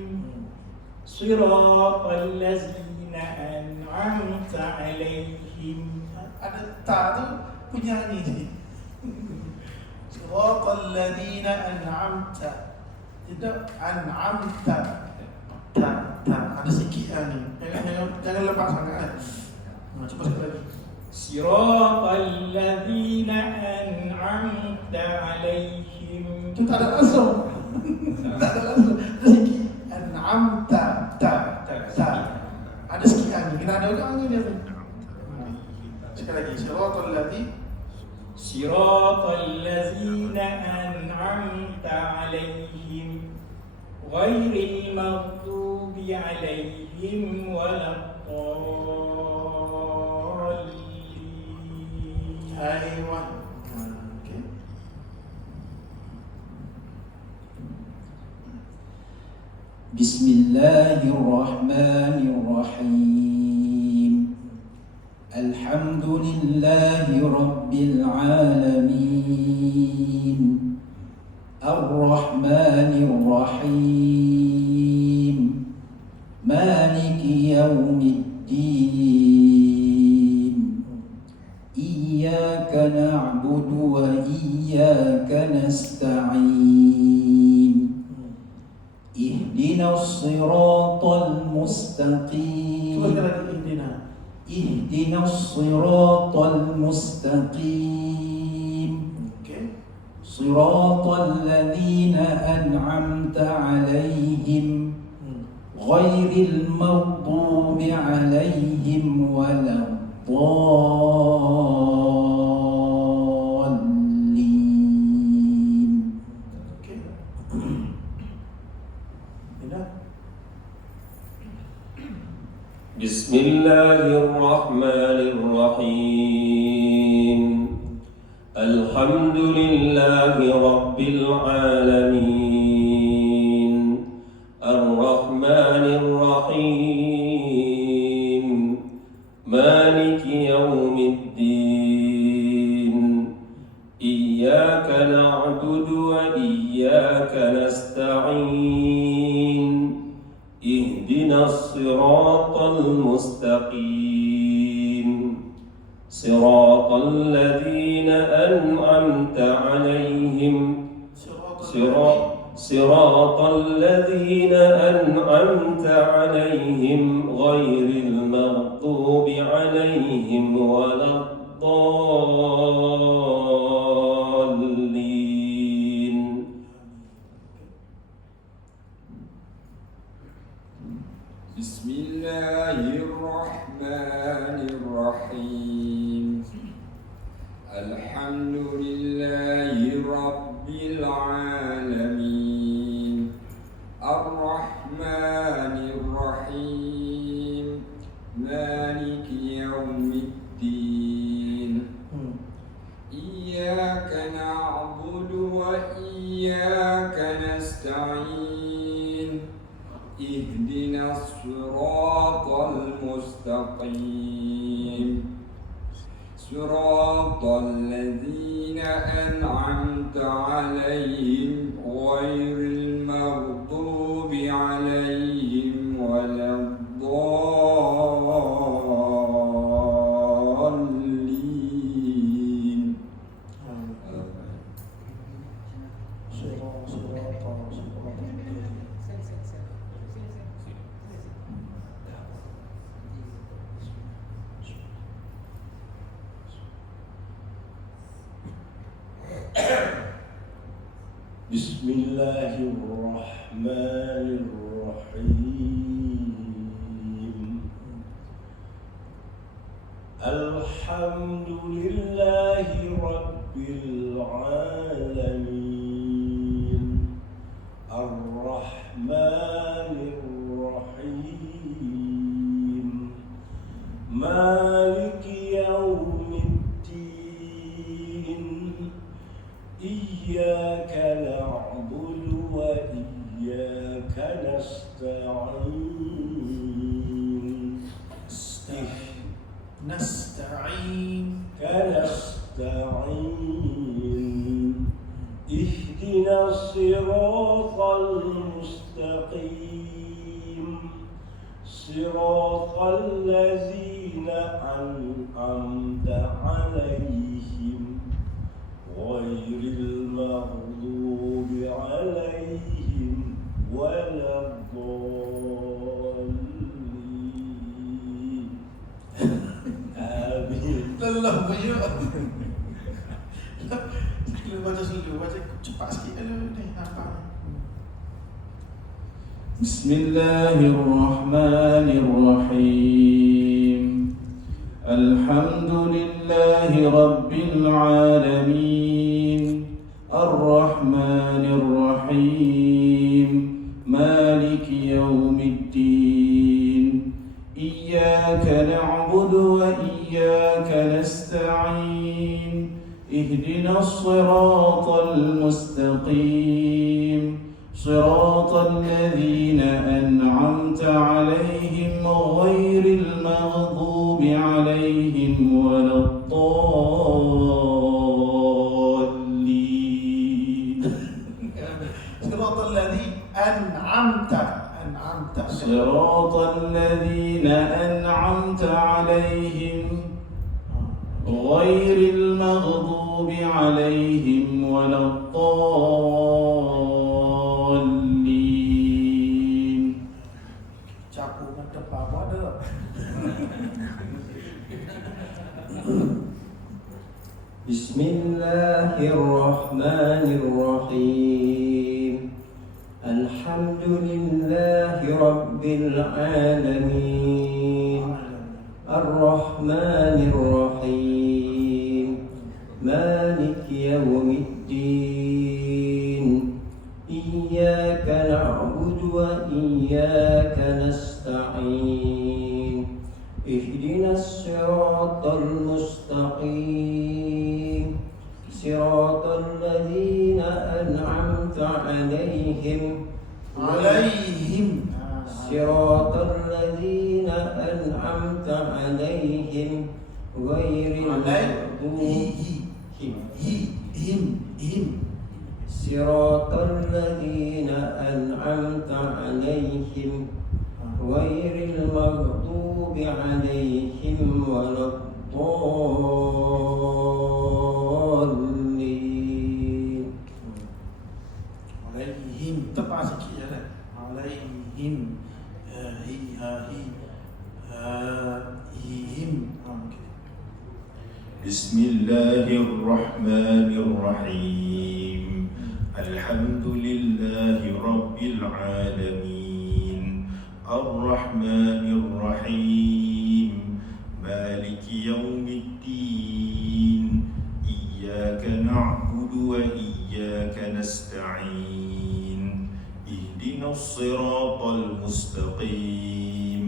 صراط الذين أنعمت عليهم. Ada ta tu punya ni tadi. Siratal ladzina an'amta. Tidak an'amta. Tak, ada sikit ni. Jangan lepas sangat. Cuba sekali lagi. Siratal ladzina an'amta alaihim. Itu tak ada langsung. Tak ada langsung. Ada sikit. An'amta. Ada sikit ni. Kena ada orang ni dia tu. Sekali lagi. Siratal ladzina an'amta alaihim. Ghairil maghdubi alaihim waladdallin. Aywa. Okey. Bismillahirrahmanirrahim. Alhamdulillahi Rabbil Alamin. Ar-Rahmanir-Rahim. Maliki Yawmiddin. Iyyaka na'budu wa iyyaka nasta'in. Ihdinas siratal mustaqim. Ihdinas siratal mustaqim. صراط الذين أنعمت عليهم غير المغضوب عليهم ولا الضالين. بسم الله الرحمن الرحيم. الحمد لله رب العالمين. الرحمن الرحيم. مالك يوم الدين. إياك نعبد وإياك نستعين. اهدنا الصراط المستقيم. صراط الذين أنعمت عليهم. صراط الذين أنعمت عليهم غير المغضوب عليهم ولا الضالين. بسم الله الرحمن الرحيم. الحمد لله رب العالمين. الرحمن الرحيم. مالك يوم الدين. إياك نعبد وإياك نستعين. اهدنا الصراط المستقيم. صراط الذين أنعمت عليهم غير المغضوب عليهم ولا الضالين. بسم الله الرحمن الرحيم الحمد لله رب العالمين الرحمن الرحيم مالك يوم الدين إياك نعبد وإياك نستعين نستعين اهدنا الصراط المستقيم صراط الذين أنعمت عليهم غير المغضوب عليهم ولا الضالين آمين. Lelah banyak. Kita baca selalu, baca cepat sikit ni apa? بسم الله الرحمن الرحيم الحمد لله رب العالمين الرحمن الرحيم مالك يوم الدين إياك نعبد وإياك نستعين اهدنا الصراط المستقيم صراط الذين أنعمت عليهم غير المغضوب عليهم ولا الضالين صراط الذي أنعمت صراط الذين أنعمت عليهم غير المغضوب عليهم ولا الضالين Capu mata apa ada? بسم الله الرحمن الرحيم الحمد لله رب العالمين الرحمن الرحيم مالك يوم الدين إياك نعبد وإياك نستعين اهدنا الصراط المستقيم صراط الذين أنعمت عليهم صراط الذين أنعمت عليهم غير المغضوب صراط الذين أنعمت عليهم غير المغضوب عليهم ولا الضالين عليهم tepat sikit je kan? عليهم بسم الله الرحمن الرحيم الحمد لله رب العالمين الرحمن الرحيم مالك يوم الدين إياك نعبد وإياك نستعين اهدنا الصراط المستقيم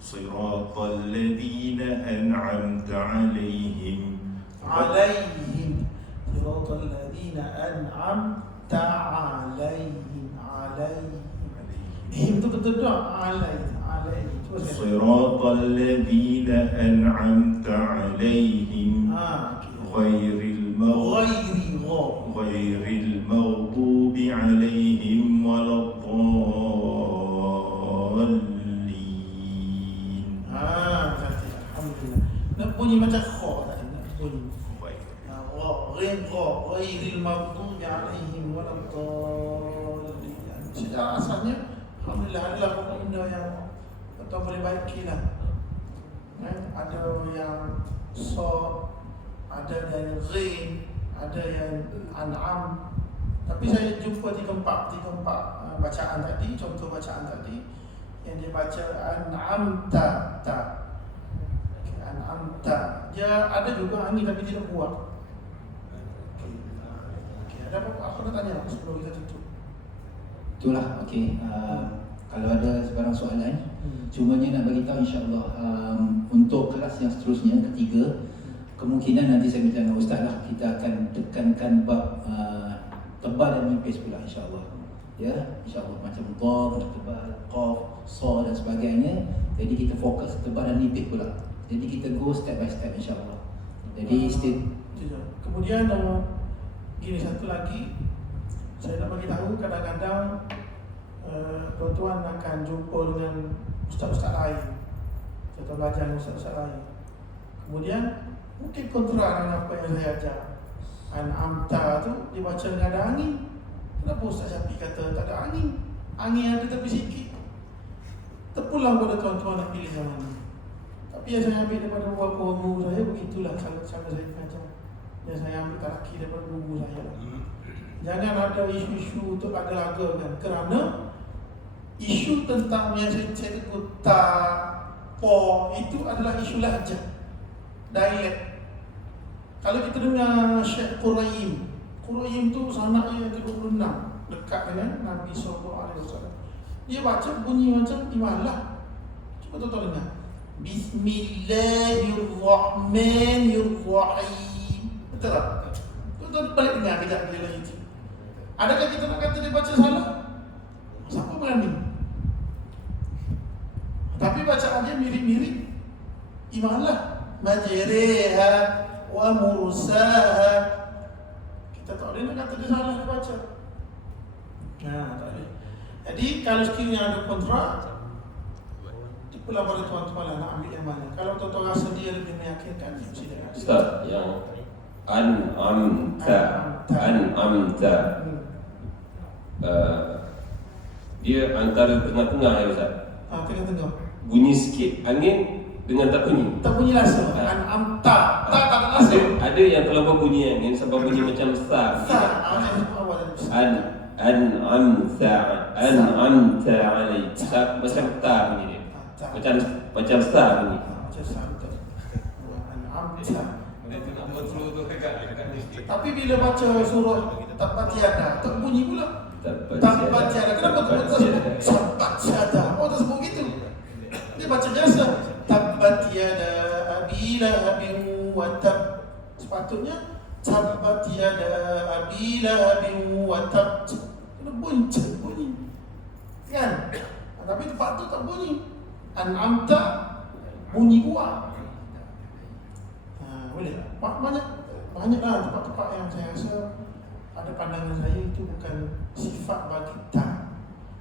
صراط الذين أنعمت عليهم صراط الذين أنعمت عليهم itu betul tak? عليهم صراط الذين أنعمت عليهم غير المغضوب عليهم ولا الضالين. Alhamdulillah. Nak bunyi macam kha tadi, nak bunyi. Ghairil maghdubi alaihim waladdallin. Secara asalnya alhamdulillah adalah benda yang kita boleh baikilah. Ada yang sad, ada yang ghain, ada yang an'am. Tapi saya jumpa tiga empat bacaan tadi, contoh bacaan tadi yang dia baca an'amta ta. An'amta. Dia ada juga angin tapi tidak kuat. Okey, ada apa nak tanya sebelum kita tutup? Itulah, okey. Kalau ada sebarang soalan, cumanya nak bagi tahu insya-Allah untuk kelas yang seterusnya ketiga, kemungkinan nanti saya minta dengan ustaz lah, kita akan tekankan bab tebal dan nipis pula insya-Allah. Ya, insya-Allah macam dha, tebal, qaf, sa dan sebagainya. Jadi kita fokus tebal dan nipis pula. Jadi kita go step by step insya-Allah. Jadi kemudian gini satu lagi, saya nak bagi tahu kadang-kadang tuan-tuan akan jumpa dengan ustaz-ustaz lain, atau belajar dengan ustaz-ustaz lain. Kemudian mungkin kontra dengan apa yang saya ajar. An'amta tu dibaca dengan ada angin. Kenapa Ustaz Syafiq kata tak ada angin? Angin ada tapi sikit. Terpulang pada tuan-tuan nak pilih yang mana. Tapi yang saya ambil daripada beberapa guru saya, begitulah cara saya belajar. Yang saya ambil talaki daripada guru saya. Jangan ada isu-isu untuk laga-lagakan. Kerana isu tentang yang saya sebut ta, po, itu adalah isu lahjah, dialek. Kalau kita dengar Syekh Quraim tu sanaknya yang ke-26, dekat dengan Nabi SAW. Dia baca bunyi macam imalah. Cuba tuan-tuan dengar. Bismillahirrahmanirrahim. Betul tak? Tuan-tuan balik dengar kejap dia lagi tu. Adakah kita nak kata dia baca salah? Siapa berani? Tapi bacaan dia mirip-mirip imalah. Majriha wa mursaha. Kita tak boleh nak kata dia salah dia baca. Tak boleh. Jadi kalau sekiranya ada kontrak, itulah pada tuan-tuan lah nak ambil yang mana. Kalau tuan-tuan rasa dia lebih meyakinkan, silakan. Ustaz, yang an'amta dia antara tengah-tengah ya Ustaz? Tengah-tengah. Bunyi sikit angin dengan tak bunyi. Tak bunyi rasa. An'amta. Tak ada rasa. Ada yang terlalu bunyi angin sampai bunyi macam sa. An'amta alaih. Macam ta bunyi dia. Macam sa bunyi. Macam sa betul. An'amta. Tapi bila baca surah Tabbat Yada, tak bunyi pula. Tabbat Yada. Kenapa tak sebut Tabbat Yada? Oh, tak sebut gitu. Dia baca biasa. Tabbat Yada Abi Lahabin wa Tab. Sepatutnya Tabbat Yada Abi Lahabin wa Tab. Kena bunyi. Kan? Tapi tempat tu tak bunyi. An'amta bunyi kuat. Boleh tak? Banyaklah tempat-tempat yang saya rasa ada pandangan saya itu bukan sifat bagi ta.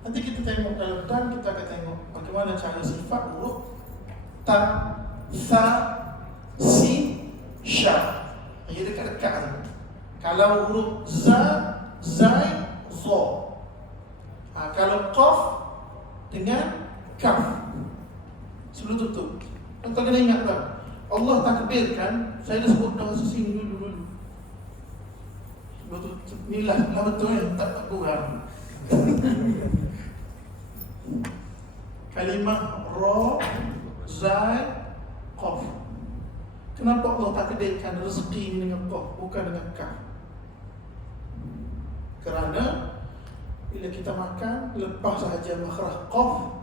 Nanti kita tengok dalam dan kita akan tengok bagaimana cara sifat huruf ta, sa, sin, sha. Ia dekat-dekat tu. Kalau huruf za, zai, zo. Kalau qaf dengan kaf. Sebelum tutup, tuan kena ingat tak? Allah takbirkan, saya dah sebut dah sini dulu. Betul, inilah betul yang tak kurang. Kalimah ra, zai, qaf. Kenapa Allah takdirkan rezeki ini dengan qaf bukan dengan kaf? Kerana bila kita makan lepas sahaja makhraj qaf,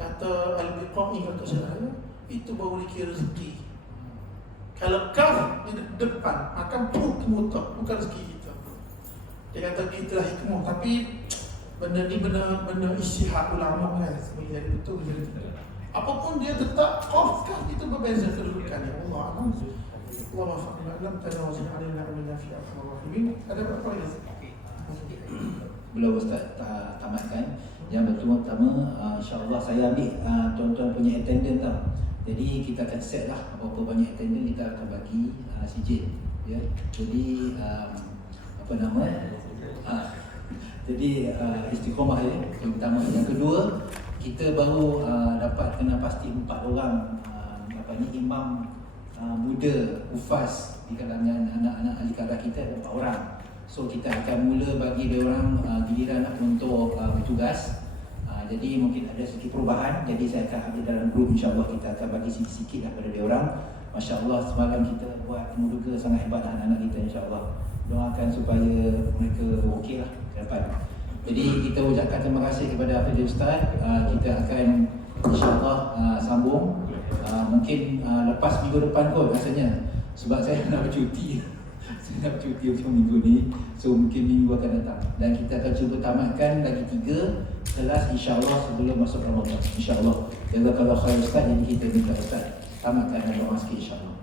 kata al-biqai kata saya, itu baru dikira rezeki. Kalau kaf di depan akan mutlak bukan rezeki kita. Dia kata itulah hikmah, tapi benda ni benda istihad ulama kan, boleh jadi betul boleh jadi tidak. Apapun dia tetap qaf itu berbeza kedudukannya. Allah alam. Allah mafaqna lam tanawazin alaina min fi ar-rahim. Ada apa lagi? Belum Ustaz tamatkan. Yang pertama insya-Allah saya ambil tuan-tuan punya attendance tau. Jadi kita akan set lah berapa banyak attendance kita akan bagi sijil. Ya. Jadi apa nama? Jadi istiqamah ya. Yang pertama. Yang kedua, kita baru dapat kena pasti 4 orang imam muda ufas di kalangan anak-anak ahli kadar kita 4 orang. So kita akan mula bagi dia orang giliran untuk bertugas. Jadi mungkin ada sedikit perubahan. Jadi saya akan ada dalam grup, insya-Allah kita akan bagi sikit-sikit daripada dia orang. Masya-Allah, semalam kita buat muka sangat hebat anak-anak kita, insya-Allah. Doakan supaya mereka okeylah ke depan. Jadi kita ucapkan terima kasih kepada Fadil Ustaz. Kita akan insya-Allah sambung. Mungkin lepas minggu depan kot rasanya. Sebab saya nak bercuti. Saya nak bercuti untuk minggu ni. So mungkin minggu akan datang. Dan kita akan cuba tamatkan lagi 3 kelas insya-Allah sebelum masuk Ramadan. Insya-Allah. Jazakallahu khair Ustaz. Jadi kita minta Ustaz tamatkan doa sikit insya-Allah.